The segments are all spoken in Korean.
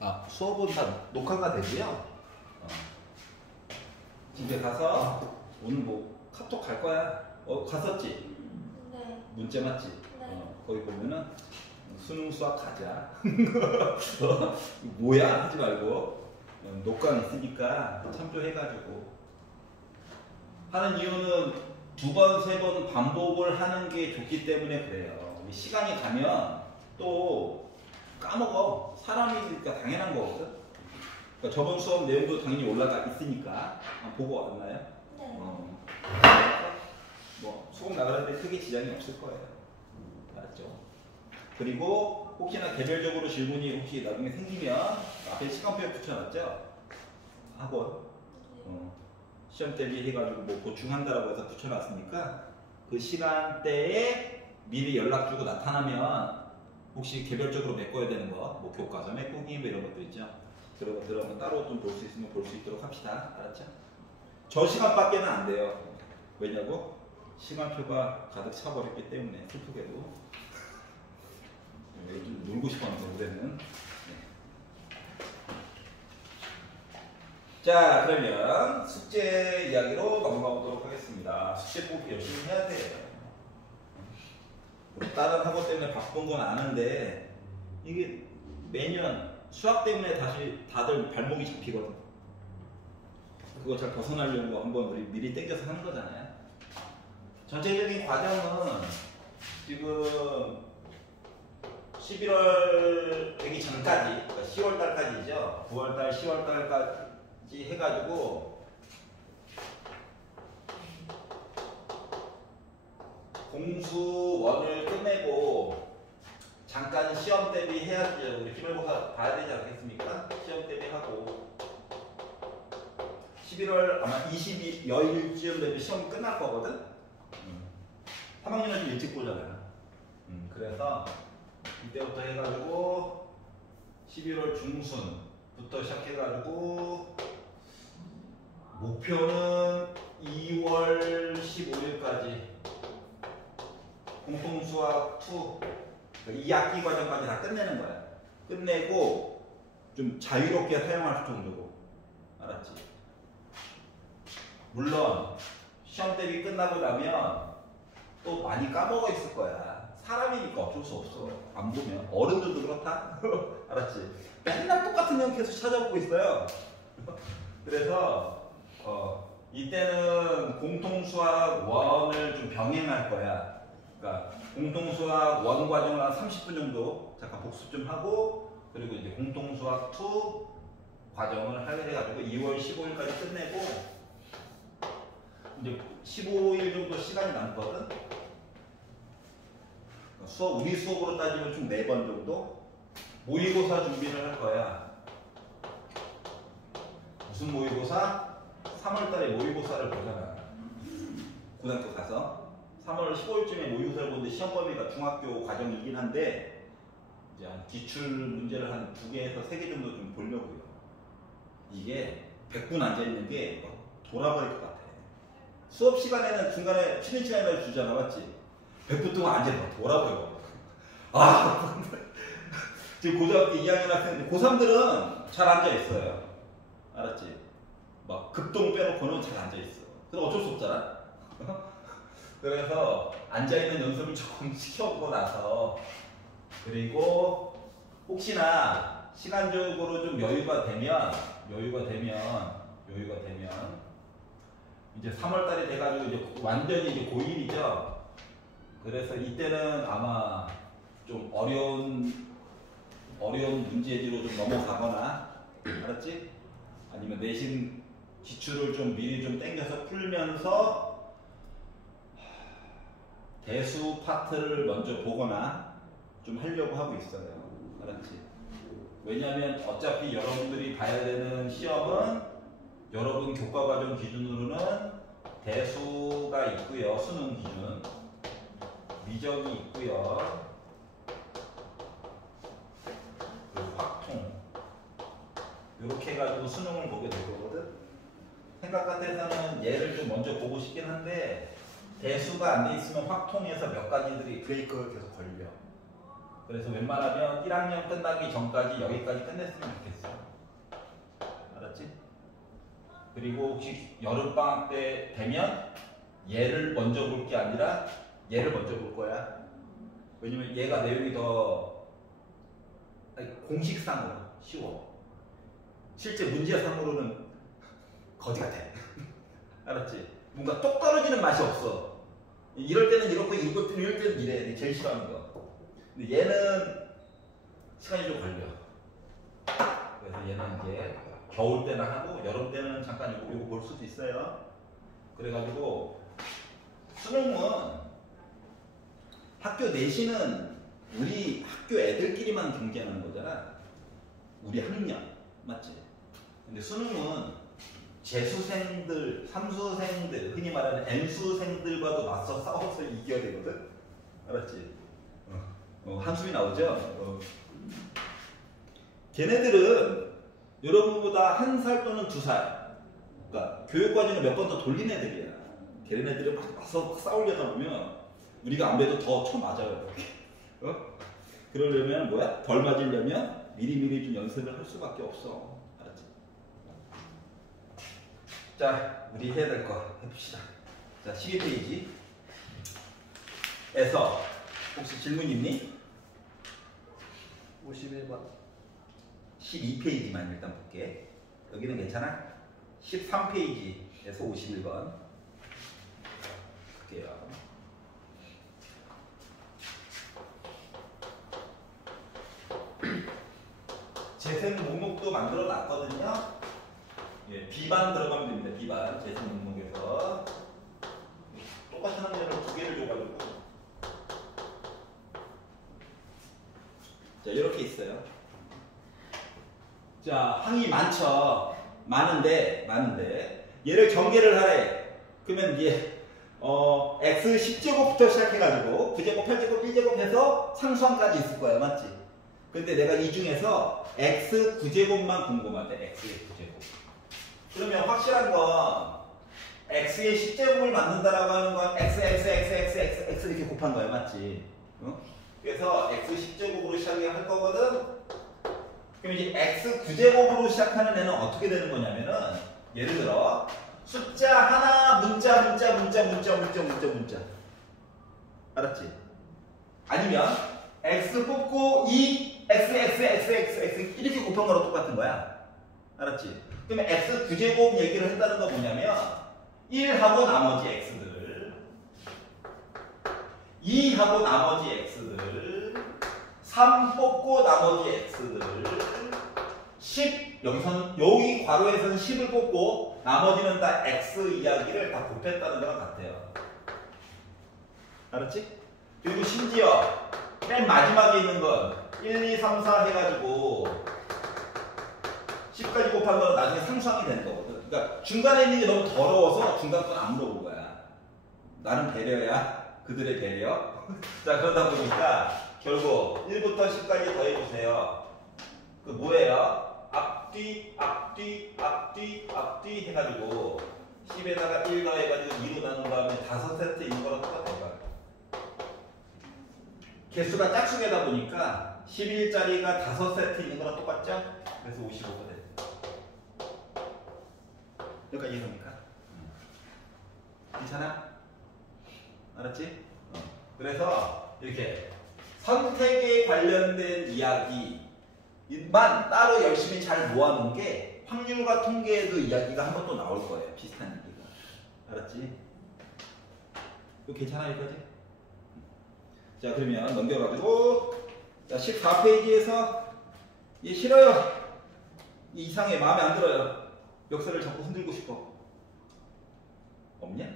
아, 수업은 다 녹화가 되고요. 집에 가서 오늘 뭐 카톡 갈 거야. 갔었지? 네. 문자 맞지? 네. 거기 보면은 수능 수학 가자. 뭐야? 하지 말고 녹화는 있으니까 참조해가지고 하는 이유는 2번, 3번 반복을 하는 게 좋기 때문에 그래요. 시간이 가면 또 까먹어. 사람이니까 당연한 거거든. 그러니까 저번 수업 내용도 당연히 올라가 있으니까 보고 왔나요? 네. 뭐 수업 나가는데 크게 지장이 없을 거예요. 알았죠? 그리고 혹시나 개별적으로 질문이 혹시 나중에 생기면 앞에 시간표에 붙여놨죠? 학원 시험 대비 해가지고 뭐 보충한다라고 해서 붙여놨으니까 그 시간대에 미리 연락 주고 나타나면 혹시 개별적으로 메꿔야 되는 거, 뭐 교과서 메꾸기 뭐 이런 것도 있죠. 그런 것들 한번 따로 좀 볼 수 있으면 볼 수 있도록 합시다. 알았죠? 저 시간밖에는 안 돼요. 왜냐고? 시간표가 가득 차버렸기 때문에 슬프게도 좀 놀고 싶었는데 올해는. 자, 그러면 숙제 이야기로 넘어가 보도록 하겠습니다. 숙제 꼭 열심히 해야 돼요. 다른 학원 때문에 바쁜 건 아는데 이게 매년 수학 때문에 다시 다들 발목이 잡히거든. 그거 잘 벗어나려고 한번 우리 미리 땡겨서 하는 거잖아요. 전체적인 과정은 지금 11월 되기 전까지, 그러니까 10월 달까지죠. 9월 달, 10월 달까지 해가지고 공수원을 끝내고 잠깐 시험 대비 해야죠. 우리 기말고사 봐야 되지 않겠습니까? 시험 대비하고 11월 아마 22여일쯤 되면 시험 끝날 거거든? 3학년은 좀 일찍 보잖아요. 그래서 이때부터 해가지고 11월 중순부터 시작해가지고 목표는 2월 15일까지 공통수학 2 2학기 과정까지 다 끝내는 거야. 끝내고 좀 자유롭게 사용할 정도로. 알았지? 물론 시험 대비 끝나고 나면 또 많이 까먹어 있을 거야. 사람이니까 어쩔 수 없어. 안 보면. 어른들도 그렇다? 알았지? 맨날 똑같은 내용 계속 찾아보고 있어요. 그래서 이때는 공통수학 1을 좀 병행할 거야. 그러니까 공통수학 1 과정을 한 30분 정도 잠깐 복습 좀 하고, 그리고 이제 공통수학 2 과정을 해가지고 2월 15일까지 끝내고 이제 15일 정도 시간이 남거든. 우리 수업으로 따지면 총 4번 정도 모의고사 준비를 할 거야. 무슨 모의고사? 3월달에 모의고사를 보잖아. 고등학교 가서 3월 15일쯤에 모의고사를 보는데 시험 범위가 중학교 과정이긴 한데 이제 한 기출 문제를 한 2개에서 3개 정도 좀 보려고요. 이게 100분 앉아있는 게 돌아버릴 것 같아. 수업 시간에는 중간에 쉬는 시간에 주잖아, 맞지? 100분 동안 앉아있는 거 돌아버려. 지금 고등학교 2학년 학생, 고3들은 잘 앉아있어요. 알았지? 막 급동 빼놓고는 잘 앉아있어. 그럼 어쩔 수 없잖아? 그래서 앉아있는 연습을 조금 시켜보고 나서, 그리고 혹시나 시간적으로 좀 여유가 되면 이제 3월달이 돼가지고 이제 완전히 이제 고1이죠. 그래서 이때는 아마 좀 어려운 문제지로 좀 넘어가거나, 알았지? 아니면 내신 기출을 좀 미리 좀 땡겨서 풀면서 대수 파트를 먼저 보거나 좀 하려고 하고 있어요. 알았지? 왜냐하면 어차피 여러분들이 봐야 되는 시험은 여러분 교과과정 기준으로는 대수가 있고요. 수능 기준. 미적이 있고요. 그리고 확통. 이렇게 해가지고 수능을 보게 될 거거든. 생각 같아서는 얘를 좀 먼저 보고 싶긴 한데 대수가 안 돼 있으면 확통에서 몇 가지들이 브레이크를 계속 걸려. 그래서 웬만하면 1학년 끝나기 전까지 여기까지 끝냈으면 좋겠어. 알았지? 그리고 혹시 여름방학 때 되면 얘를 먼저 볼 게 아니라 얘를 먼저 볼 거야. 왜냐면 얘가 내용이 더 공식상으로 쉬워. 실제 문제상으로는 거지 같아. 알았지? 뭔가 똑 떨어지는 맛이 없어. 이럴 때는 이렇고 이럴 때는 이래. 제일 싫어하는 거. 근데 얘는 시간이 좀 걸려. 그래서 얘는 이제 겨울 때나 하고 여름 때는 잠깐 이거 볼 수도 있어요. 그래가지고 수능은 학교 내신은 우리 학교 애들끼리만 경쟁하는 거잖아. 우리 학년. 맞지? 근데 수능은 재수생들, 삼수생들, 흔히 말하는 N수생들과도 맞서 싸워서 이겨야 되거든? 알았지? 한숨이 나오죠? 걔네들은 여러분보다 1살 또는 2살, 그러니까 교육과정을 몇 번 더 돌린 애들이야. 걔네들이 막 맞서 싸우려다 보면 우리가 안 돼도 더 쳐맞아요. 그러려면 뭐야? 덜 맞으려면 미리미리 좀 연습을 할 수밖에 없어. 알았지? 자, 우리 해야 될 거 해봅시다. 자, 12페이지에서 혹시 질문 있니? 51번. 12페이지만 일단 볼게. 여기는 괜찮아? 13페이지에서 51번 볼게요. 재생 목록도 만들어 놨거든요. 예, B반 들어가면 됩니다. B반 재생 목록에서 똑같은 학년을 2개를 줘가지고 자 이렇게 있어요. 자 항이 많죠. 많은데 얘를 전개를 하래. 그러면 이제 x 10제곱부터 시작해가지고 9제곱, 8제곱, 1제곱 해서 상수항까지 있을 거야. 맞지? 근데 내가 이 중에서 x 9제곱만 궁금하대. x의 9제곱. 그러면 확실한 건 x의 10제곱을 만든다라고 하는 건 x 이렇게 곱한 거야. 맞지? 그래서 x 10제곱으로 시작할 거거든. 그럼 이제 x 9제곱으로 시작하는 애는 어떻게 되는 거냐면은 예를 들어 숫자 하나 문자 알았지? 아니면 x 뽑고 2 x 이렇게 곱한 거랑 똑같은 거야. 알았지? 그러면 x 9제곱 얘기를 했다는 거 뭐냐면 1하고 나머지 x들을 2하고 나머지 x들을 3 뽑고 나머지 x들을 10 여기 괄호에서는 10을 뽑고 나머지는 다 x 이야기를 다 곱했다는 거랑 같아요. 알았지? 그리고 심지어 맨 마지막에 있는 건 1, 2, 3, 4 해가지고 10까지 곱한 거는 나중에 상수항이 되는 거거든. 그러니까 중간에 있는 게 너무 더러워서 중간 건 안 물어본 거야. 나는 배려야. 그들의 배려. 자 그러다 보니까 결국 1부터 10까지 더해보세요. 그 뭐예요? 앞뒤 해가지고 10에다가 1 더해가지고 2로 나눈 다음에 5세트인 거랑 똑같은 거야. 개수가 짝수개다 보니까 11짜리가 5세트 있는 거랑 똑같죠? 그래서 55가 돼. 여기까지 이해됩니까? 괜찮아? 알았지? 그래서 이렇게 선택에 관련된 이야기만 따로 열심히 잘 모아놓은 게 확률과 통계에도 이야기가 한 번 또 나올 거예요. 비슷한 얘기가. 알았지? 이거 괜찮아 여기까지? 자 그러면 넘겨가지고 자 14페이지에서 얘 싫어요. 이상해. 마음에 안 들어요. 역사를 자꾸 흔들고 싶어. 없냐?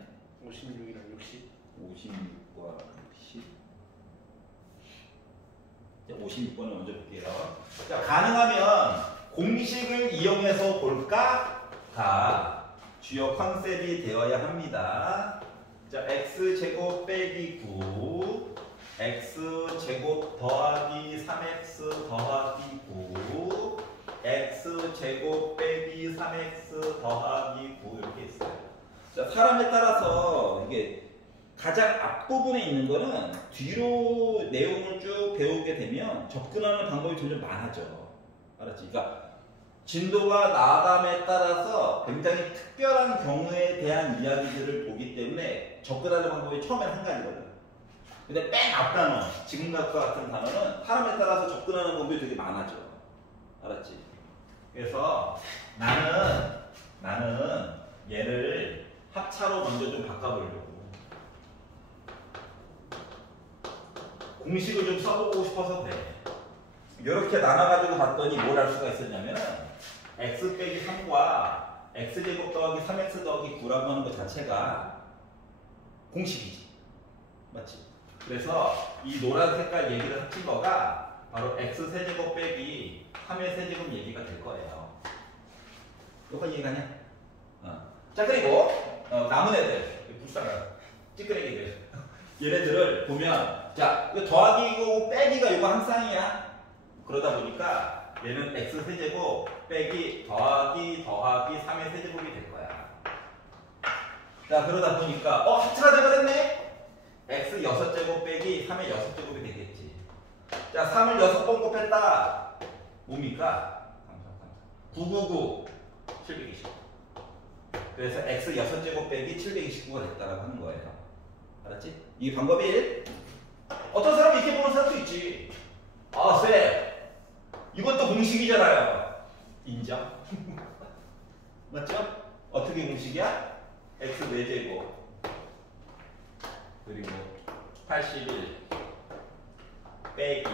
56이랑 60. 56과 60. 자, 56번을 먼저 볼게요. 자, 가능하면 공식을 이용해서 볼까?가 주요 컨셉이 되어야 합니다. 자, x제곱 빼기 9, x제곱 더하기 3x 더하기 9, x제곱 빼기 3x 더하기 9 이렇게 있어요. 자, 사람에 따라서 이게 가장 앞부분에 있는 거는 뒤로 내용을 쭉 배우게 되면 접근하는 방법이 점점 많아져. 알았지? 그러니까 진도가 나아감에 따라서 굉장히 특별한 경우에 대한 이야기들을 보기 때문에 접근하는 방법이 처음엔 한 가지거든. 근데 맨 앞 단어, 지금과 같은 단어는 사람에 따라서 접근하는 방법이 되게 많아져. 알았지? 그래서 나는 얘를 합차로 먼저 좀 바꿔보려고. 공식을 좀 써보고 싶어서 그래. 이렇게 나눠가지고 봤더니 뭘 할 수가 있었냐면 x 빼기 3과 x제곱 더하기 3x 더하기 9라고 하는 것 자체가 공식이지. 맞지? 그래서 이 노란 색깔 얘기를 합친 거가 바로 x 세제곱 빼기 3의 세제곱 얘기가 될 거예요. 이거 이해가냐? 자, 그리고 남은 애들, 불쌍한 찌끄레기들, 얘네들을 보면, 자, 이거 더하기고 빼기가 이거 한 쌍이야. 그러다 보니까 얘는 x 세제곱 빼기 더하기 3의 세제곱이 될 거야. 자, 그러다 보니까 합차가 돼버렸네. x 6제곱 빼기 3의 6제곱이 되겠지. 자, 3을 6번 곱했다. 뭡니까? 999 729. 그래서 x 6제곱 빼기 729가 됐다라고 하는 거예요. 알았지? 이게 방법 1. 어떤 사람이 이렇게 보는 사람도 있지. 아, 쌤, 이것도 공식이잖아요. 인정? 맞죠? 어떻게 공식이야? x 4제곱 그리고 81 빼기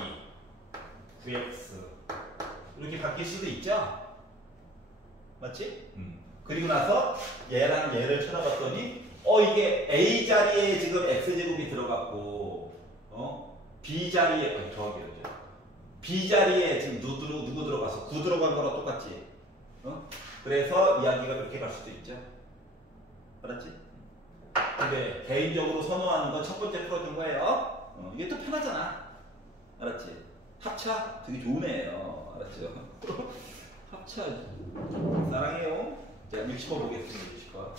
9x 이렇게 바뀔 수도 있죠? 맞지? 그리고 나서 얘랑 얘를 찾아봤더니 이게 A 자리에 지금 X제곱이 들어갔고 B 자리에 B 자리에 지금 누구 들어갔어? 9 들어간 거랑 똑같지? 그래서 이야기가 그렇게 갈 수도 있죠. 알았지? 근데 개인적으로 선호하는 건 첫 번째 풀어준 거예요. 이게 또 편하잖아. 알았지? 합차 되게 좋은 애예요. 알았죠? 합차 사랑해요. 자, 60번 보겠습니다. 60번.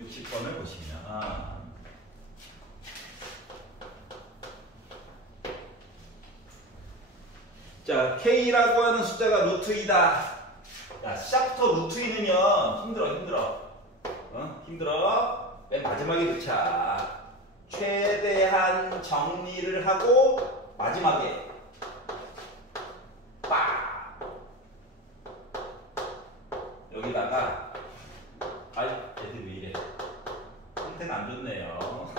60번을 보시면 자, K라고 하는 숫자가 루트 2다. 야, 시작부터 루트 2넣으면 힘들어. 맨 마지막에 넣자. 최대한 정리를 하고 마지막에 빡! 여기다가 애들 왜 이래? 상태가 안 좋네요.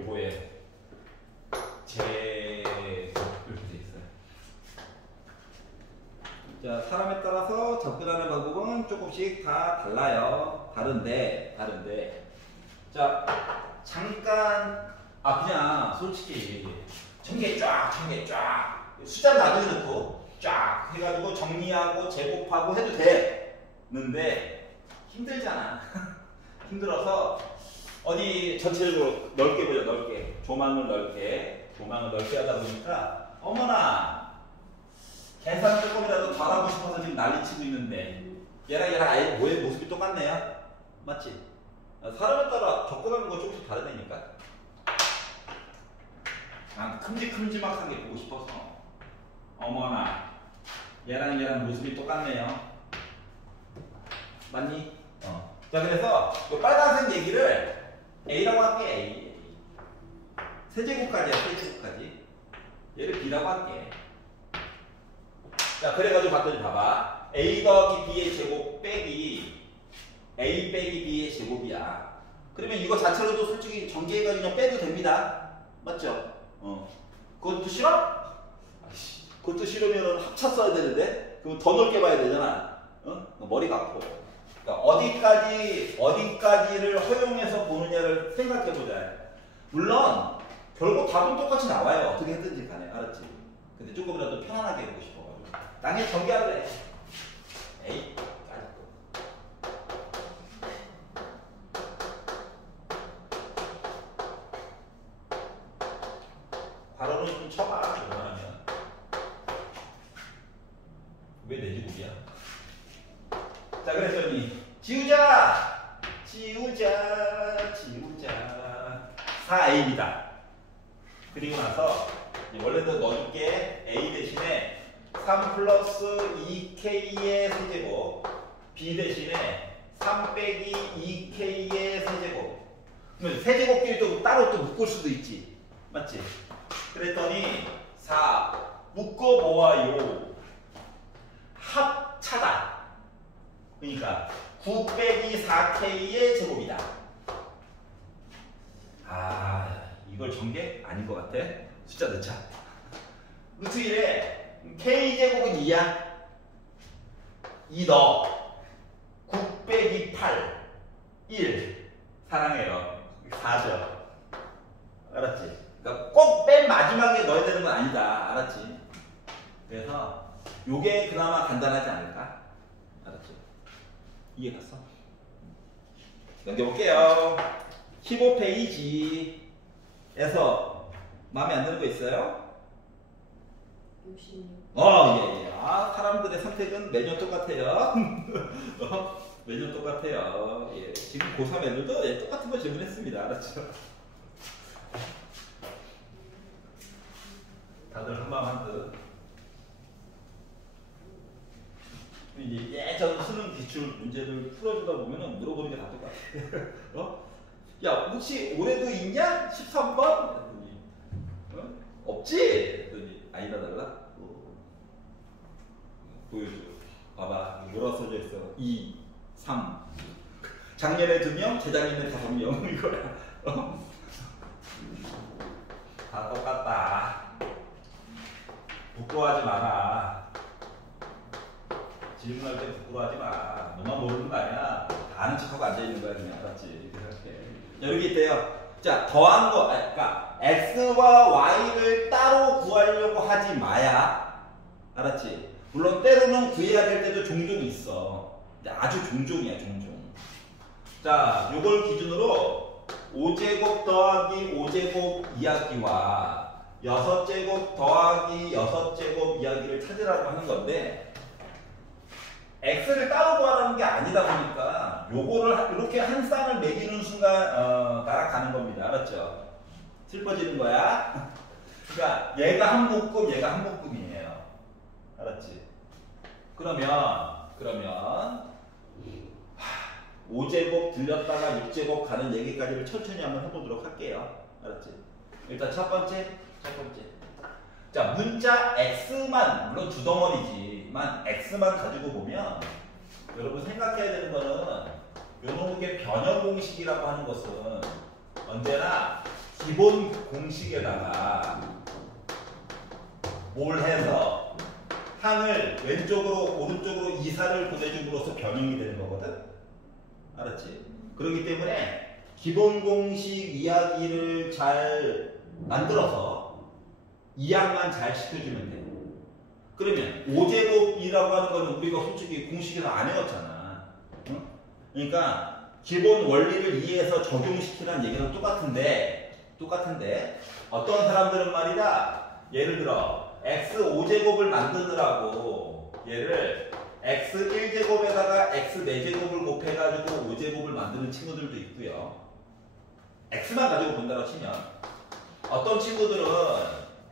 오보에 이렇게 돼 있어요. 자, 사람에 따라서 접근하는 방법은 조금씩 다 달라요. 다른데 자, 잠깐 그냥 솔직히 전개 쫙 숫자 나중에 넣고 쫙 해가지고 정리하고 제곱하고 해도 되는데 힘들잖아. 힘들어서 어디 전체적으로 넓게 보자. 넓게 조망을 넓게 하다 보니까 어머나 계산 조금이라도 더 하고 싶어서 지금 난리치고 있는데 얘랑 아예 모습이 똑같네요. 맞지? 사람에 따라 접근하는 거 조금씩 다르다니까. 난 큼직큼직하게 보고 싶어서 어머나 얘랑 모습이 똑같네요. 맞니? 자, 그래서 이 빨간색 얘기를 A라고 할게. A 세제곱까지야. 세제곱까지. 얘를 B라고 할게. 자, 그래가지고 봤더니 봐봐. A 더하기 B의 제곱 빼기 A 빼기 B의 제곱이야. 그러면 이거 자체로도 솔직히 전개해가지고 그냥 빼도 됩니다. 맞죠? 그것도 싫어? 그것도 싫으면 합차 써야 되는데? 그럼 더 넓게 봐야 되잖아. 머리가 아파. 그러니까 어디까지를 허용해서 보느냐를 생각해보자. 물론 결국 답은 똑같이 나와요. 어떻게 했든지 간에. 알았지? 근데 조금이라도 편안하게 해보고 싶어가지고. 나중에 전개할래. 에이, 괄호는 좀 쳐봐. 웬만하면. 지우자. 4ab다. 그리고 나서 원래도 넣어줄게. a 대신에 3 플러스 2k의 세제곱, b 대신에 3 빼기 2k의 세제곱. 그러면 세제곱끼리 또 따로 또 묶을 수도 있지. 맞지? 그랬더니 4 묶어 모아요. 합차다. 그러니까 9 빼기 4k의 제곱이다. 아, 이걸 전개? 아닌 것 같아. 숫자 넣자. 루트 1에 k제곱은 2야. 2 넣어. 9 빼기 8. 1. 사랑해요. 4죠. 알았지? 그러니까 꼭 맨 마지막에 넣어야 되는 건 아니다. 알았지? 그래서 요게 그나마 간단하지 않을까? 알았지? 이해 갔어? 넘겨볼게요. 15페이지에서 마음에 안 드는 거 있어요? 66. 예. 아, 사람들의 선택은 매년 똑같아요. 매년 똑같아요. 예. 지금 고3 애들도 예, 똑같은 거 질문했습니다. 알았죠? 다들 한마음 한듯. 이제 예전 수능 기출 문제를 풀어주다 보면은 물어보는 게 다 똑같아. 야, 혹시 올해도 있냐? 13번? 그랬더니, 없지? 그랬더니, 아니다 달라? 보여줘. 봐봐. 뭐라 써져 있어? 2, 3. 작년에 2명, 재작년에 5명. 이거야. 다 똑같다. 부끄러워하지 마라. 질문할 때 부끄러워하지 마. 너만 모르는 거 아니야. 다 아는 척하고 앉아있는 거야. 그냥. 알았지? 자, 여기 있대요. 자, 더한 거, 그러니까 x와 y를 따로 구하려고 하지 마야. 알았지? 물론 때로는 구해야 될 때도 종종 있어. 아주 종종이야, 종종. 자, 요걸 기준으로 5제곱 더하기 5제곱 이야기와 6제곱 더하기 6제곱 이야기를 찾으라고 하는 건데, x를 따로 구하라는 게 아니다 보니까 요거를 이렇게 한 쌍을 매기는 순간 날아가는 겁니다. 알았죠? 슬퍼지는 거야. 그러니까 얘가 한 묶음, 얘가 한 묶음이에요. 알았지? 그러면 5제곱 들렸다가 6제곱 가는 얘기까지를 천천히 한번 해보도록 할게요. 알았지? 일단 첫 번째. 자, 문자 x만, 물론 주덩어리지만 x만 가지고 보면 여러분 생각해야 되는 거는 요놈의 변형 공식이라고 하는 것은 언제나 기본 공식에다가 뭘 해서 항을 왼쪽으로 오른쪽으로 이사를 보내줌으로써 변형이 되는 거거든. 알았지? 그렇기 때문에 기본 공식 이야기를 잘 만들어서 이항만 잘 시켜주면 돼. 그러면 5제곱이라고 하는 거는 우리가 솔직히 공식에서 안 외웠잖아. 응? 그러니까 기본 원리를 이해해서 적용시키라는 얘기는 똑같은데 어떤 사람들은 말이다. 예를 들어 x 5제곱을 만드느라고 얘를 x 1제곱에다가 x 4제곱을 곱해가지고 5제곱을 만드는 친구들도 있고요. x만 가지고 본다고 치면 어떤 친구들은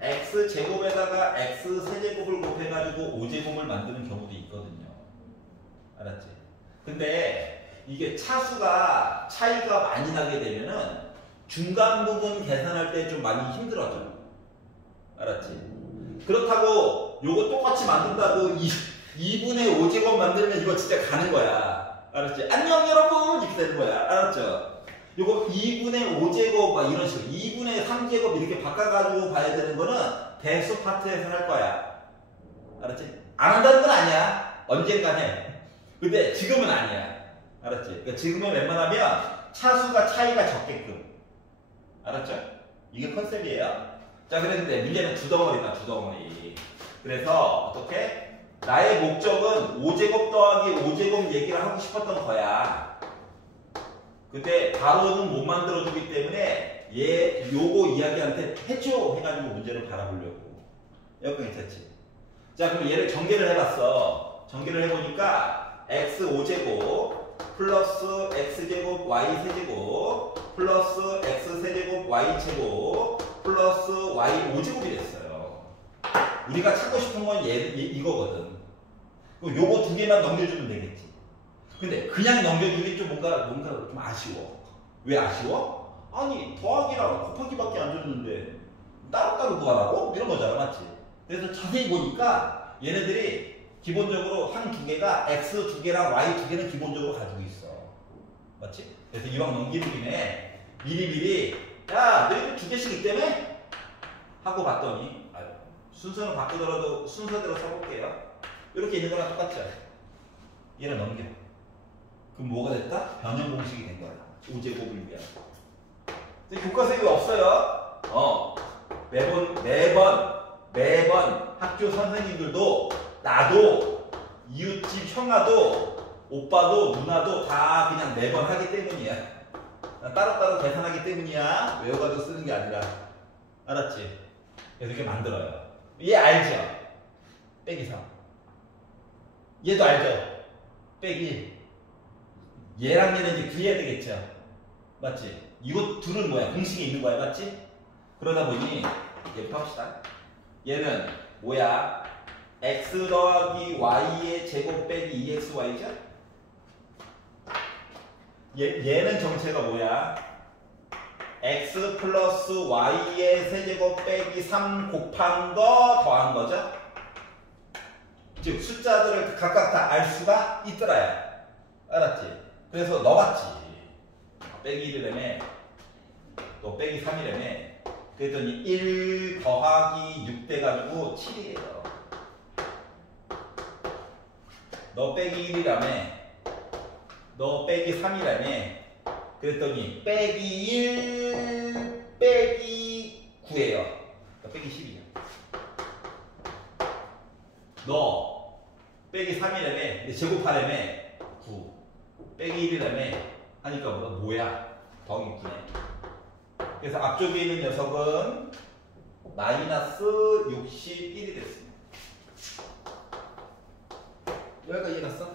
x제곱에다가 x 세제곱을 곱해가지고 5제곱을 만드는 경우도 있거든요. 알았지? 근데 이게 차수가 차이가 많이 나게 되면은 중간 부분 계산할 때 좀 많이 힘들어져. 알았지? 그렇다고 요거 똑같이 만든다고 2분의 5제곱 만들면 이거 진짜 가는 거야. 알았지? 안녕 여러분! 이렇게 되는 거야. 알았죠? 요거 2분의 5제곱 막 이런 식으로 2분의 3제곱 이렇게 바꿔가지고 봐야 되는 거는 대수 파트에서 할 거야. 알았지? 안 한다는 건 아니야. 언젠간 해. 근데 지금은 아니야. 알았지? 그러니까 지금은 웬만하면 차수가 차이가 적게끔. 알았죠? 이게 컨셉이에요. 자, 그랬는데 문제는 주덩어리다. 주덩어리. 그래서 어떻게? 나의 목적은 5제곱 더하기 5제곱 얘기를 하고 싶었던 거야. 근데 바로는 못 만들어주기 때문에 요거 이야기한테 해줘 해가지고 문제를 바라보려고. 여기까지 괜찮지? 자, 그럼 얘를 전개를 해봤어. 전개를 해보니까 x 5제곱 플러스 x제곱 y 세제곱 플러스 x 세제곱 y 제곱 플러스 y 5제곱이 됐어요. 우리가 찾고 싶은 건 이거거든. 그럼 요거 두 개만 넘겨주면 되겠지. 근데 그냥 넘겨주기 좀 뭔가 좀 아쉬워. 왜 아쉬워? 아니 더하기랑 곱하기밖에 안 줬는데 따로따로 구하라고? 이런 거잖아, 맞지? 그래서 자세히 보니까 얘네들이 기본적으로 한 두 개가 x 두 개랑 y 두 개는 기본적으로 가지고 있어. 맞지? 그래서 이왕 넘기는 김에 미리미리 야 너희들 두 개씩 있다며? 하고 봤더니 순서는 바꾸더라도 순서대로 써볼게요. 이렇게 있는 거랑 똑같죠? 얘를 넘겨. 그럼 뭐가 됐다? 변형 공식이 된 거야. 5제곱을 위한. 근데 교과서에 없어요. 매번 학교 선생님들도 나도 이웃집 형아도 오빠도 누나도 다 그냥 매번 하기 때문이야. 따로따로 계산하기 때문이야. 외워가지고 쓰는 게 아니라. 알았지? 그래서 이렇게 만들어요. 얘 알죠? 빼기 3. 얘도 알죠? 빼기. 얘랑 얘는 이제 구해야 되겠죠? 맞지? 이거 둘은 뭐야? 공식에 있는 거야, 맞지? 그러다 보니 얘부터 합시다. 얘는 뭐야? x 더하기 y의 제곱 빼기 2xy죠? 얘는 정체가 뭐야? x 플러스 y의 세제곱 빼기 3 곱한 거 더한 거죠? 즉 숫자들을 각각 다 알 수가 있더라야. 알았지? 그래서 넣어봤지. 빼기 1이라며 또 빼기 3이라며 그랬더니 1 더하기 6 돼가지고 7이에요. 너 빼기 1이라며 너 빼기 3이라며 그랬더니 빼기 1 빼기 9예요. 너 빼기 10이야. 너 빼기 3이라며 제곱하라며 9 빼기 1이라며 하니까 뭐야? 더하기 9네. 그래서 앞쪽에 있는 녀석은 마이너스 61이 됐습니다. 여기까지 이해갔어?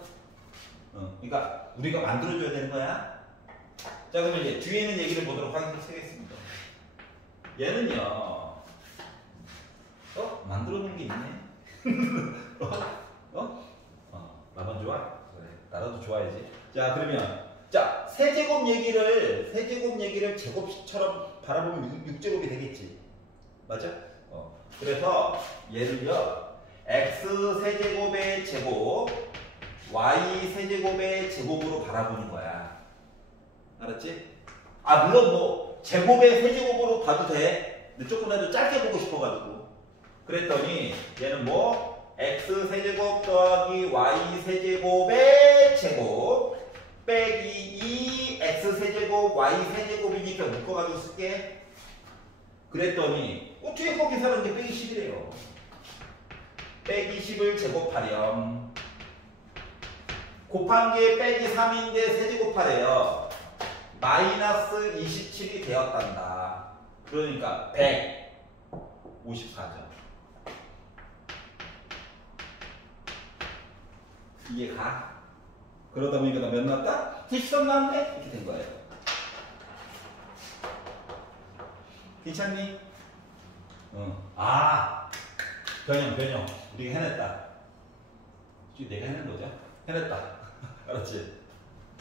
그러니까 우리가 만들어줘야 되는 거야. 자 그러면 이제 뒤에 있는 얘기를 보도록 하겠습니다. 얘는요 만들어 놓은 게 있네. 나만 좋아? 그래 나라도 좋아야지. 자 그러면 자 세제곱 얘기를 제곱식처럼 바라보면 6제곱이 되겠지. 맞아? 그래서 얘를요 x 세제곱의 제곱 y 세제곱의 제곱으로 바라보는 거야. 알았지? 물론 뭐 제곱의 세제곱으로 봐도 돼. 근데 조금이라도 짧게 보고 싶어가지고 그랬더니 얘는 뭐 x 세제곱 더하기 y 세제곱의 제곱 빼기 2 x 세제곱 y 세제곱이니까 묶어가지고 쓸게. 그랬더니 뒤에 거 계산하는 게 빼기 10이래요. 빼기 10을 제곱하렴. 곱한 게 빼기 3인데 세제곱하래요. 마이너스 27이 되었단다. 그러니까 154점. 이게 가? 그러다 보니까 나 몇 나왔다? 93 나왔네? 이렇게 된 거예요. 괜찮니? 변형. 우리가 해냈다. 내가 해낸 거죠? 해냈다. 알았지?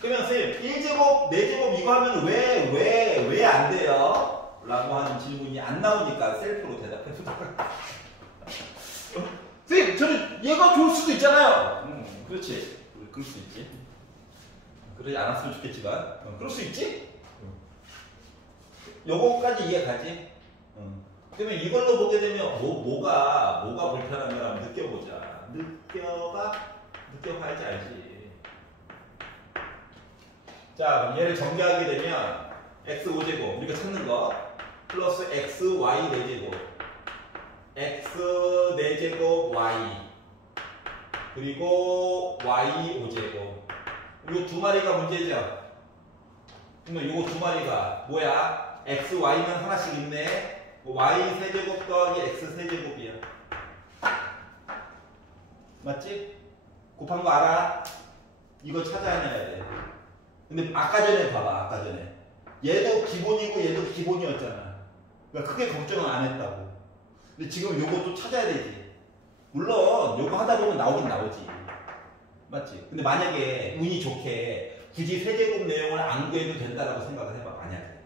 그러면 선생님 1제곱, 4제곱 이거 하면 왜 안 돼요? 라고 하는 질문이 안 나오니까 셀프로 대답해보자. 선생님 저는 얘가 좋을 수도 있잖아요. 그렇지. 그럴 수 있지. 그러지 않았으면 좋겠지만 그럴 수 있지. 요거까지 이해가지. 그러면 이걸로 보게 되면 뭐가 불편한 거라면 느껴보자. 느껴봐야지 알지. 자 그럼 얘를 전개하게 되면 x 5제곱 우리가 찾는 거 플러스 x y 4제곱 x 4제곱 y 그리고 y 5제곱 요 두 마리가 문제죠. 그러면 요거 두 마리가 뭐야? x, y는 하나씩 있네. y 세제곱 더하기 x 세제곱이야. 맞지? 곱한 거 알아? 이거 찾아내야 돼. 근데 아까 전에 봐봐, 아까 전에. 얘도 기본이고 얘도 기본이었잖아. 그러니까 크게 걱정은 안 했다고. 근데 지금 요것도 찾아야 되지. 물론 요거 하다 보면 나오긴 나오지. 맞지? 근데 만약에 운이 좋게 굳이 세제곱 내용을 안 구해도 된다라고 생각을 해봐, 만약에.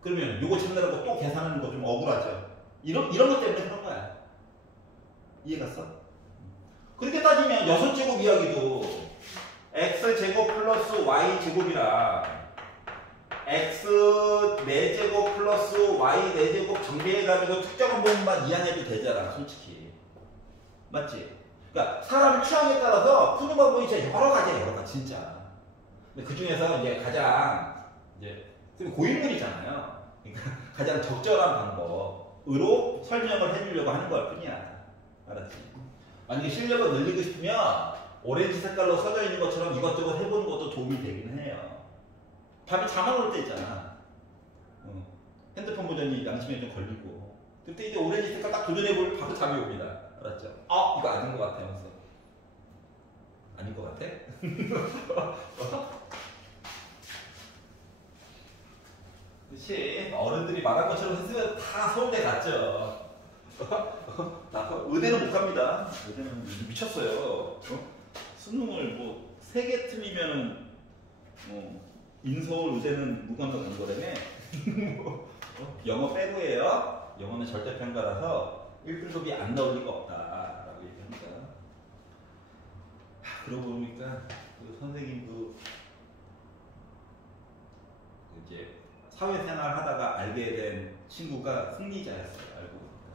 그러면 요거 찾느라고 또 계산하는 거 좀 억울하죠? 이런 것 때문에 그런 거야. 이해갔어? 그렇게 따지면 6제곱 이야기도 x제곱 플러스 y제곱이랑 x 4제곱 플러스 y 4제곱 정리해가지고 특정한 부분만 이해해도 되잖아, 솔직히. 맞지? 그러니까 사람 취향에 따라서 푸는 방법이 진짜 여러 가지야, 진짜. 근데 그 중에서 이제 가장 이제 고인물이잖아요. 그러니까 가장 적절한 방법으로 설명을 해주려고 하는 걸 뿐이야. 알았지? 만약에 실력을 늘리고 싶으면 오렌지 색깔로 써져 있는 것처럼 이것저것 해보는 것도 도움이 되긴 해요. 밤에 잠 안 올 때 있잖아. 핸드폰 보더니 양심에 좀 걸리고. 그때 이제 오렌지 색깔 딱 도전해보면 바로 잠이 옵니다. 알았죠? 이거 아닌 것 같아 하면서. 아닌 것 같아? 그치? 어른들이 말한 것처럼 했으면 다 서울대 갔죠. 의대는 못 갑니다. 의대는 미쳤어요. 수능을 뭐 3개 틀리면은 인서울 의대는 무건너 간 거라며. 영어 빼고예요. 영어는 절대평가라서 1등급이 안 나올 리가 없다라고 얘기합니다. 그러고 보니까 그 선생님도 이제 사회생활 하다가 알게 된 친구가 승리자였어요. 알고 보니까.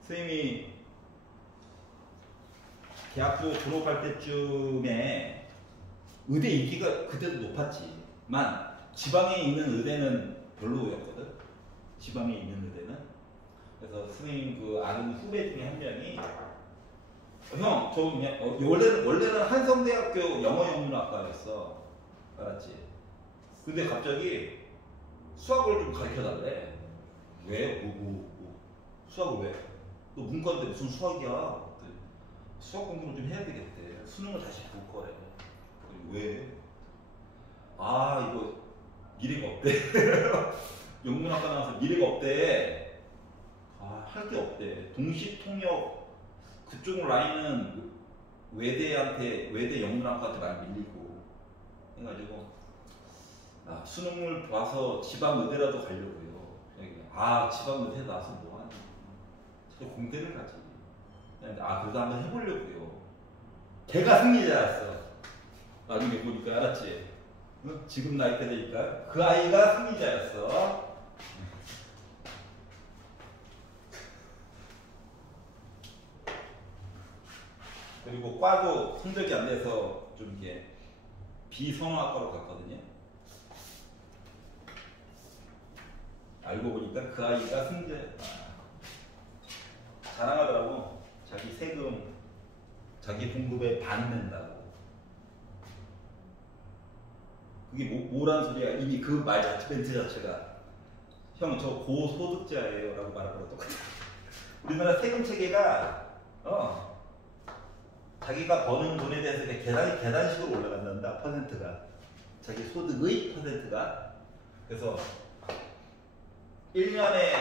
선생님이 대학교 졸업할 때쯤에 의대 인기가 그때도 높았지만 지방에 있는 의대는 별로였거든. 지방에 있는 의대는. 그래서 선생님 그 아는 후배 중에 한 명이 형, 저 원래는 한성대학교 영어영문학과였어. 알았지? 근데 갑자기 수학을 좀 가르쳐달래. 왜? 수학을 왜? 너 문과인데 무슨 수학이야? 수학 공부를 좀 해야 되겠대. 수능을 다시 볼 거래. 왜? 이거 미래가 없대. 영문학과 나와서 미래가 없대. 할 게 없대. 동시통역 그쪽 라인은 외대 영문학과한테 많이 밀리고 해가지고 수능을 봐서 지방 의대라도 가려고요. 지방 의대 나와서 뭐하니? 공대를 가지. 그래도 한번 해보려고요. 걔가 승리자였어. 나중에 보니까 알았지? 지금 나이 때 되니까 그 아이가 승리자였어. 그리고 과도 성적이 안 돼서 좀 이게 비성악과로 갔거든요. 알고 보니까 그 아이가 승자였다. 자랑하더라고. 자기 세금, 자기 봉급의 반 낸다고. 그게 뭐라는 소리야? 이미 그 말 자체, 멘트 자체가 형, 저 고소득자예요 라고 말하는 거랑 똑같아. 우리나라 세금 체계가 자기가 버는 돈에 대해서 계단식으로 올라간단다. 퍼센트가. 자기 소득의 퍼센트가. 그래서 1년에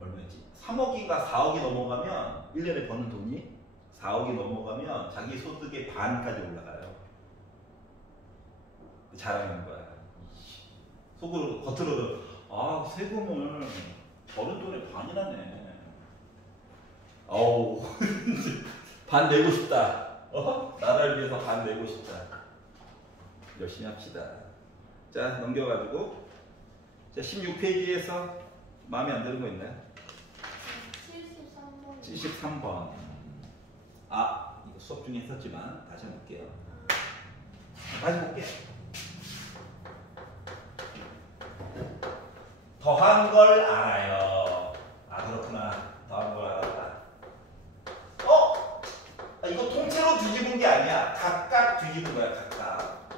얼마였지? 3억인가 4억이 넘어가면 1년에 버는 돈이 4억이 넘어가면 자기 소득의 반까지 올라가요. 자랑하는 거야. 속으로 겉으로는 세금을 버는 돈의 반이나 내. 반 내고 싶다. 나라를 위해서 반 내고 싶다. 열심히 합시다. 자, 넘겨가지고. 자, 16페이지에서 마음에 안 드는 거 있나요? 73번. 73번. 이거 수업 중에 했었지만 다시 한번 볼게요. 다시 볼게. 더한 걸 알아요. 그렇구나. 더한 걸 알았다. 이거 통째로 뒤집은 게 아니야. 각각 뒤집은 거야, 각각.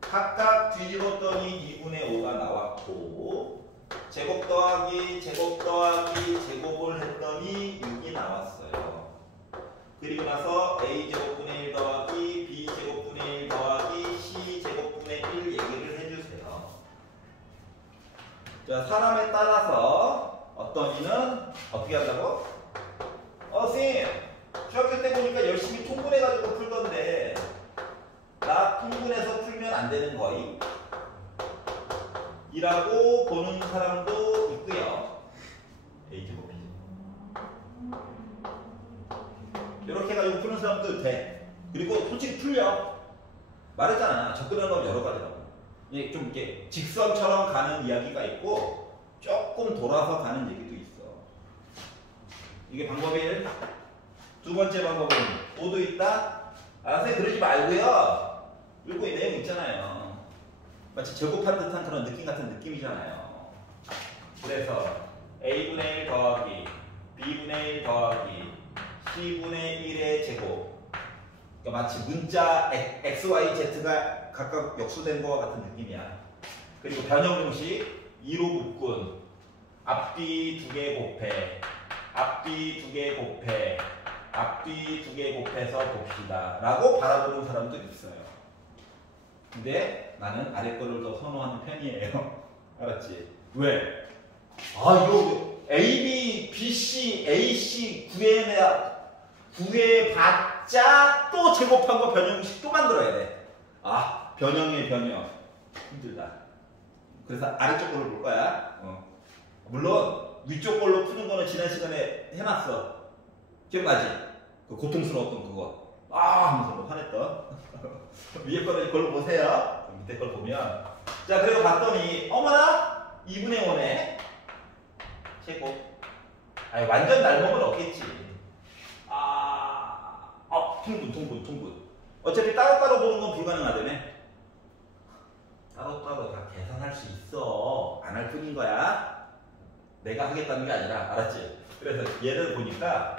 각각 뒤집었더니 2분의 5가 나왔고, 제곱 더하기 제곱을 했더니 6이 나왔어요. 그리고 나서 a제곱분의 1 더하기 b제곱 자, 사람에 따라서 어떤 이는 어떻게 한다고? 선생님, 중학교 때 보니까 열심히 통분해가지고 풀던데 나 통분해서 풀면 안 되는 거임? 이라고 보는 사람도 있고요. A제곱이지. 이렇게 해가지고 푸는 사람도 돼. 그리고 솔직히 풀려. 말했잖아. 접근하는 건 여러 가지라고. 이게 좀 이렇게 직선처럼 가는 이야기가 있고 조금 돌아서 가는 얘기도 있어. 이게 방법이 1. 두 번째 방법은 오도 있다. 선생님 그러지 말고요. 읽고 이 내용 있잖아요. 마치 제곱한 듯한 그런 느낌 같은 느낌이잖아요. 그래서 A분의 1 더하기 B분의 1 더하기 C분의 1의 제곱. 그러니까 마치 문자 X, Y, Z가 각각 역수된 거와 같은 느낌이야. 그리고 변형 공식 2로 묶은 앞뒤 2개 곱해 앞뒤 2개 곱해 앞뒤 2개 곱해서 봅시다 라고 바라보는 사람도 있어요. 근데 나는 아래 거를 더 선호하는 편이에요. 알았지? 왜? 이거 AB, BC, AC 구해봤자 또 제곱한 거 변형식 또 만들어야 돼. 변형의 변형. 힘들다. 그래서 아래쪽 걸로 볼 거야. 물론 위쪽 걸로 푸는 거는 지난 시간에 해놨어. 기억나지? 그 고통스러웠던 그거. 하면서 화냈던. 위에 거는 걸로 보세요. 밑에 걸 보면. 자, 그리고 봤더니 어머나 2분의 5네. 제곱. 완전 날먹은 없겠지. 통분. 어차피 따로따로 보는 건 불가능하다네. 따로따로 다 계산할 수 있어. 안 할 뿐인 거야. 내가 하겠다는 게 아니라. 알았지? 그래서 얘를 보니까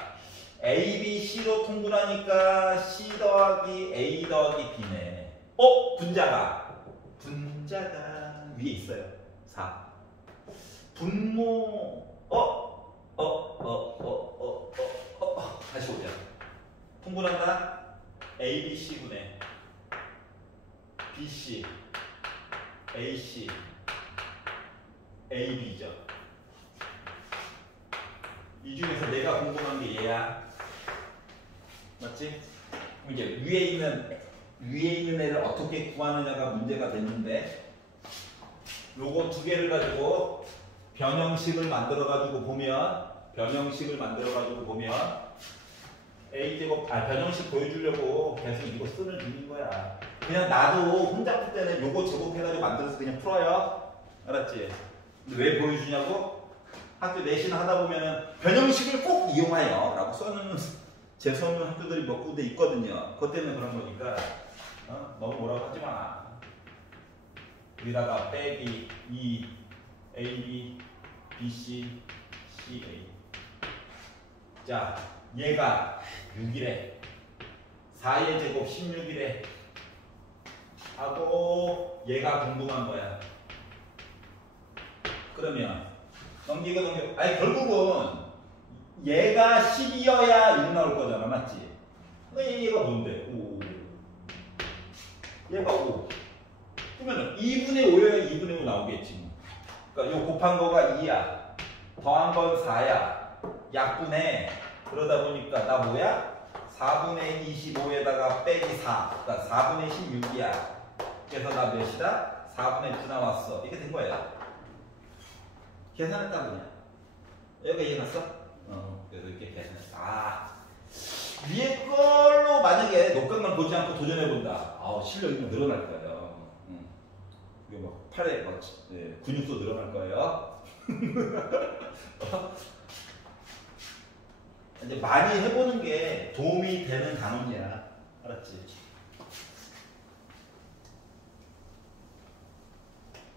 A, B, C로 통분하니까 C 더하기 A 더하기 B네. 분자가 위에 있어요. 4. 분모 다시 보자. 통분한다. A, B, C분의 B, C, A, C, A, B죠. 이 중에서 내가 궁금한 게 얘야. 맞지? 이제 위에 있는 애를 어떻게 구하느냐가 문제가 됐는데, 요거 두 개를 가지고 변형식을 만들어가지고 보면 A제곱, 변형식 보여주려고 계속 이거 쓰는 중인 거야. 그냥 나도 혼자 풀 때는 요거 제곱해가지고 만들어서 그냥 풀어요. 알았지? 근데 왜 보여주냐고? 학교 내신 하다 보면은 변형식을 꼭 이용하여 라고 써놓는 재수없는 학교들이 몇 군데 있거든요. 그것 때문에 그런 거니까 너무 뭐라고 하지 마. 여기다가 빼기 2 AB BC CA. 자, 얘가 6이래. 4의 제곱 16이래. 하고 얘가 궁금한 거야. 그러면 넘기고 결국은 얘가 10이어야 6 나올 거잖아. 맞지? 얘가 뭔데? 5. 얘가 5. 그러면 2분의 5여야 2분의 5 나오겠지. 그러니까 요 곱한 거가 2야. 더한 건 4야. 약분해. 그러다 보니까 나 뭐야? 4분의 25에다가 빼기 4. 그러니까 4분의 16이야. 그래서 나 몇이다? 4분의 9 나왔어. 이렇게 된 거야. 계산했다 그냥. 여기가 이해갔어? 그래서 이렇게 계산했어. 위에 걸로 만약에 녹각만 보지 않고 도전해본다. 실력이 좀 늘어날 거예요. 이게 막 팔에 막 근육도 늘어날 거예요. 이제 많이 해보는 게 도움이 되는 단원이야. 알았지?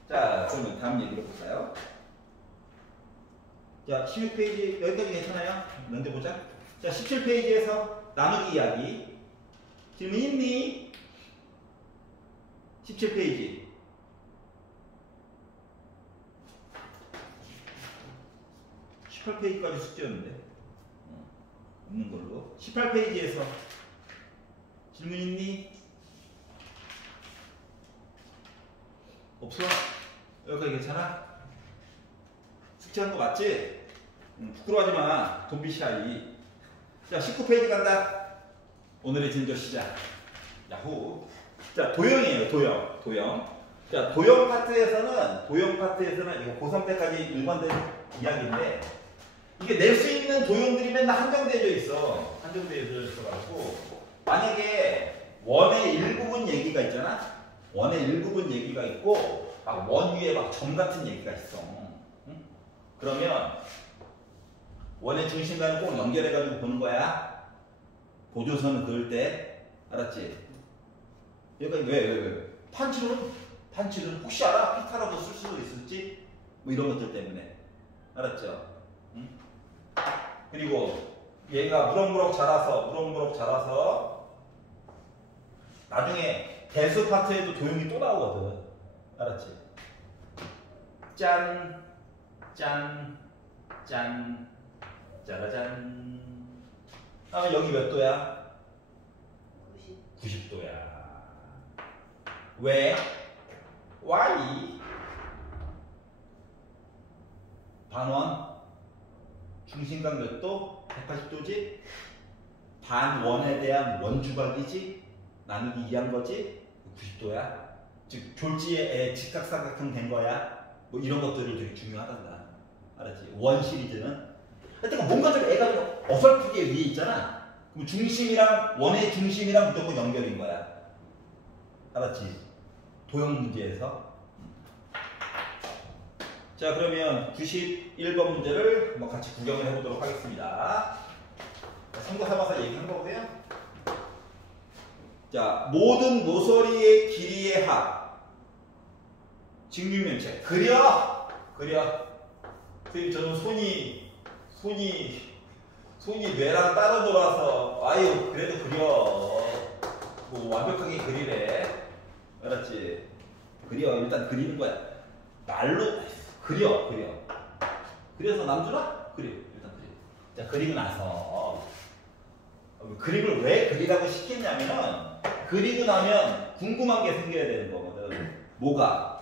자, 그럼 다음 얘기로 볼까요? 자, 16페이지 여기까지 괜찮아요? 넘겨보자. 자, 17페이지에서 나누기 이야기. 질문 있니? 17페이지. 18페이지까지 숙제였는데. 없는 걸로. 18페이지에서 질문 있니? 없어? 여기까지 괜찮아? 삭제한 거 맞지? 부끄러워하지 마. 돈비 샤이. 자, 19페이지 간다. 오늘의 진도 시작. 야호. 자, 도형이에요. 도형. 자, 도형 파트에서는 이거 고3 때까지 일관된 이야기인데 이게 낼 수 있는 도형들이 맨날 한정되어 있어. 한정되어 있어가지고 만약에 원의 일부분 얘기가 있잖아. 원의 일부분 얘기가 있고 막 원 위에 막 점 같은 얘기가 있어. 응? 그러면 원의 중심과는 꼭 연결해가지고 보는 거야. 보조선을 그을 때. 알았지? 여기가 왜? 판치는 혹시 알아? 피타라고 쓸 수도 있을지? 뭐 이런 것들 때문에. 알았죠? 응? 그리고 얘가 무럭무럭 자라서 나중에 대수 파트에도 도형이 또 나오거든. 알았지? 짠, 짜라잔. 다음에 여기 몇 도야? 90도야. 왜? Y 반원 중심각 몇 도? 180도지? 반원에 대한 원주각이지? 나누기 2한 거지? 90도야. 즉 졸지에 직각삼각형 된 거야. 뭐 이런 것들이 되게 중요하단다. 알았지? 원 시리즈는 하여튼 뭔가 좀 애가 좀 어설프게 위에 있잖아. 그럼 중심이랑 원의 중심이랑 무조건 연결인 거야. 알았지? 도형 문제에서. 자, 그러면 91번 문제를 한번 같이 구경을 해보도록 하겠습니다. 참고 삼아서 얘기한 거고요. 자, 모든 모서리의 길이의 합. 직육면체. 그려. 선생님, 저는 손이 뇌랑 따로 돌아서, 아유, 그래도 그려. 뭐, 완벽하게 그리래. 알았지? 일단 그리는 거야. 말로, 그려. 그래서 남주라? 일단 그려. 자, 그리고 나서, 그림을 왜 그리라고 시켰냐면은, 그리고 나면 궁금한 게 생겨야 되는 거거든. 뭐가?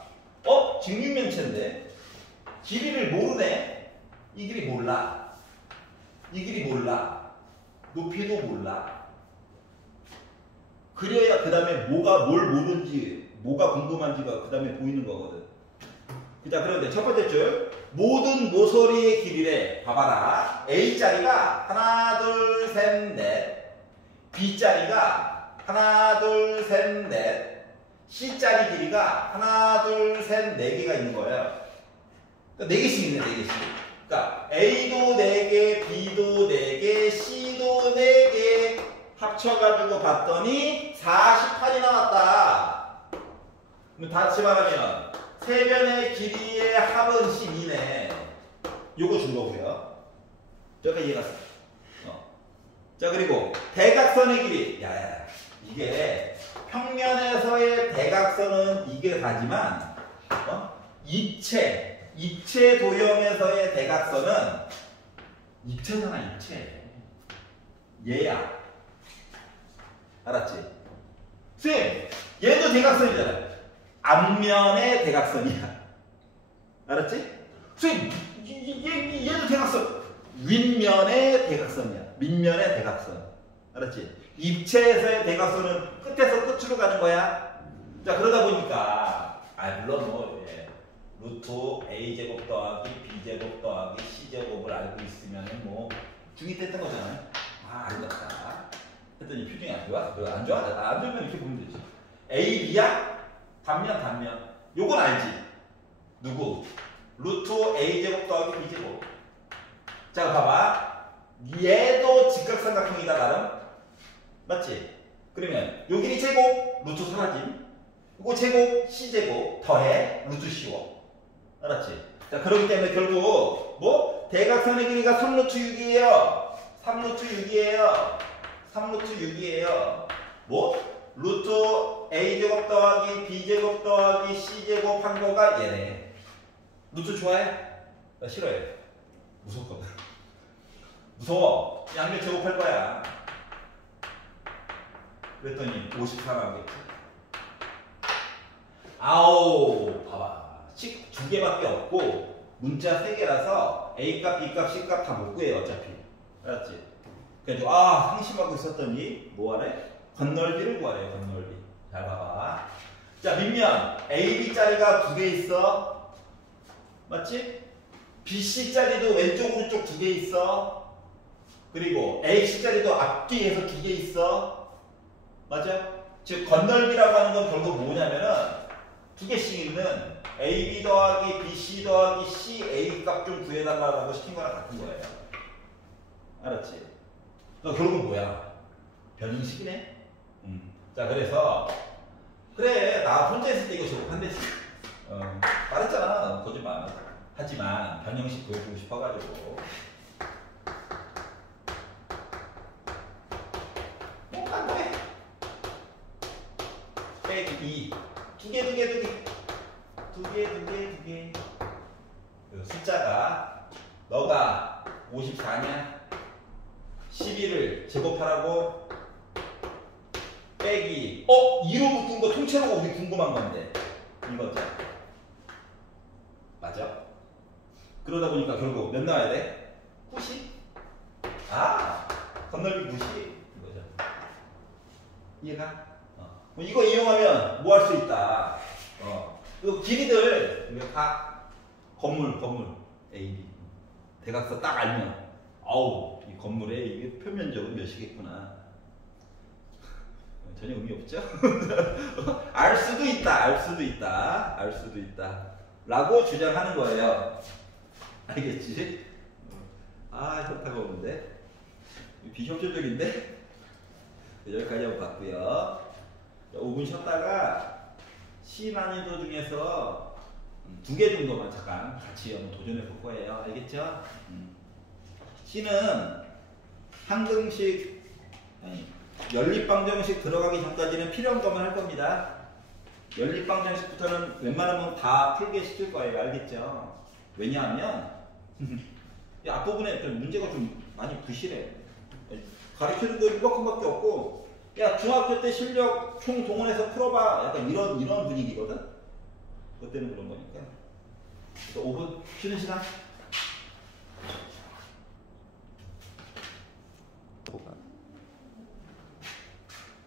직육면체인데 길이를 모르네. 이 길이 몰라. 높이도 몰라. 그려야 그 다음에 뭐가 뭘 모르는지, 뭐가 궁금한지가 그 다음에 보이는 거거든. 자, 그런데 첫 번째 줄 모든 모서리의 길이래. 봐봐라. A자리가 하나 둘 셋 넷, B자리가 하나 둘 셋 넷, C자리 길이가 하나 둘 셋 네 개가 있는 거예요. 그러니까 4개씩 있네. 4개씩. 그러니까 A도 4개, B도 4개, C도 4개 합쳐가지고 봤더니 48이 나왔다. 그럼 다시 말하면 세변의 길이의 합은 12네. 요거 준 거고요. 저기까지 이해갔어. 자, 그리고 대각선의 길이. 이게 평면에서의 대각선은 이게 가지만 입체 도형에서의 대각선은 입체잖아. 입체. 얘야. 알았지? 쌤, 얘도 대각선이잖아. 앞면의 대각선이야. 알았지? 쌤, 얘도 대각선. 윗면의 대각선이야. 밑면의 대각선. 알았지? 입체에서의 대각선은 끝에서 끝으로 가는 거야. 자, 그러다 보니까 물론 뭐 루트 a제곱 더하기 b제곱 더하기 c제곱을 알고 있으면 뭐 중2 때 했던 거잖아요. 알겠다. 했더니 표정이 안 좋아? 안 좋아? 안 좋으면 이렇게 보면 되지. a, b야? 단면. 요건 알지? 누구? 루트 a제곱 더하기 b제곱. 자, 봐봐. 얘도 직각삼각형이다, 나름. 맞지? 그러면 요 길이 제곱, 루트 사라짐. 이거 제곱, c제곱 더해, 루트 씌워. 알았지? 자, 그렇기 때문에 결국 뭐? 대각선의 길이가 3루트 6이에요. 3루트 6이에요. 뭐? 루트 a제곱 더하기 b제곱 더하기 c제곱 한 거가 얘네. 루트 좋아해? 나 싫어해. 무섭거든. 무서워. 양면 제곱할 거야. 그랬더니 54 나오겠지. 아우, 봐봐. 식 2개밖에 없고 문자 3개라서 A값, B값, C값 다 못 구해요 어차피. 알았지? 그래서 상심하고 있었더니 뭐하래? 건널비를 구하래요. 건널비. 잘 봐봐. 자, 밑면 AB짜리가 2개 있어. 맞지? BC짜리도 왼쪽 오른쪽 2개 있어. 그리고 AC짜리도 앞뒤에서 2개 있어. 맞아? 즉 건널비라고 하는 건 결국 뭐냐면은 2개씩 있는 AB 더하기 BC 더하기 C A 값 좀 구해달라고 시킨 거랑 같은 거예요. 알았지? 결국은 뭐야? 변형식이네? 자, 그래서 그래, 나 혼자 있을 때 이거 졸업한댔지. 말했잖아. 거짓말. 하지만 변형식 보여주고 싶어가지고. 깜짝해. 빼기 2. 2개. 숫자가 너가 54냐? 12를 제곱하라고? 빼기 2로 묶은 거 통째로가 우리 궁금한 건데 이거죠. 맞아? 그러다 보니까 결국 몇 나와야 돼? 90? 건널비 90 이거죠. 이해가? 이거 이용하면 뭐 할 수 있다. 그 길이들 이거 다 건물 A, B 대각선 딱 알면 이 건물에 이게 표면적으로 몇이겠구나. 전혀 의미 없죠? 알 수도 있다 라고 주장하는 거예요. 알겠지? 현타가 오는데 비효율적인데? 여기까지 한번 봤고요. 5분 쉬었다가 C 난이도 중에서 2개 정도만 잠깐 같이 한번 도전해 볼 거예요. 알겠죠? C는 항등식 연립방정식 들어가기 전까지는 필요한 것만 할 겁니다. 연립방정식부터는 웬만하면 다 풀게 시킬 거예요. 알겠죠? 왜냐하면 이 앞부분에 좀 문제가 좀 많이 부실해. 가르치는 거 이만큼밖에 없고 야 중학교 때 실력 총 동원해서 풀어봐. 약간 이런 분위기거든? 그때는 그런 거니까. 5분 쉬는 시간.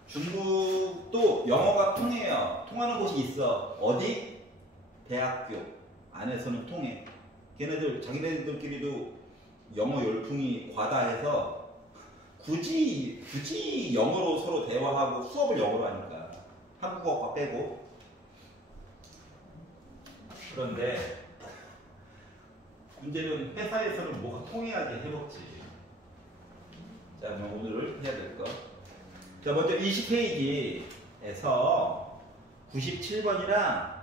중국도 영어가 통해요. 통하는 곳이 있어. 어디? 대학교 안에서는 통해. 걔네들 자기네들끼리도 영어 열풍이 과다해서 굳이 영어로 서로 대화하고 수업을 영어로 하니까 한국어가 빼고. 그런데 문제는 회사에서는 뭐가 통해야지 해먹지. 자, 그럼 오늘 해야 될 거. 자, 먼저 20페이지에서 97번이랑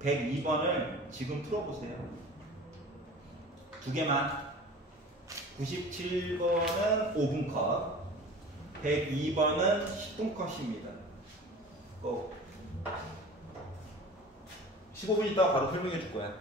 102번을 지금 풀어보세요. 2개만. 97번은 5분 컷, 102번은 10분 컷입니다. 15분 있다가 바로 설명해 줄 거야.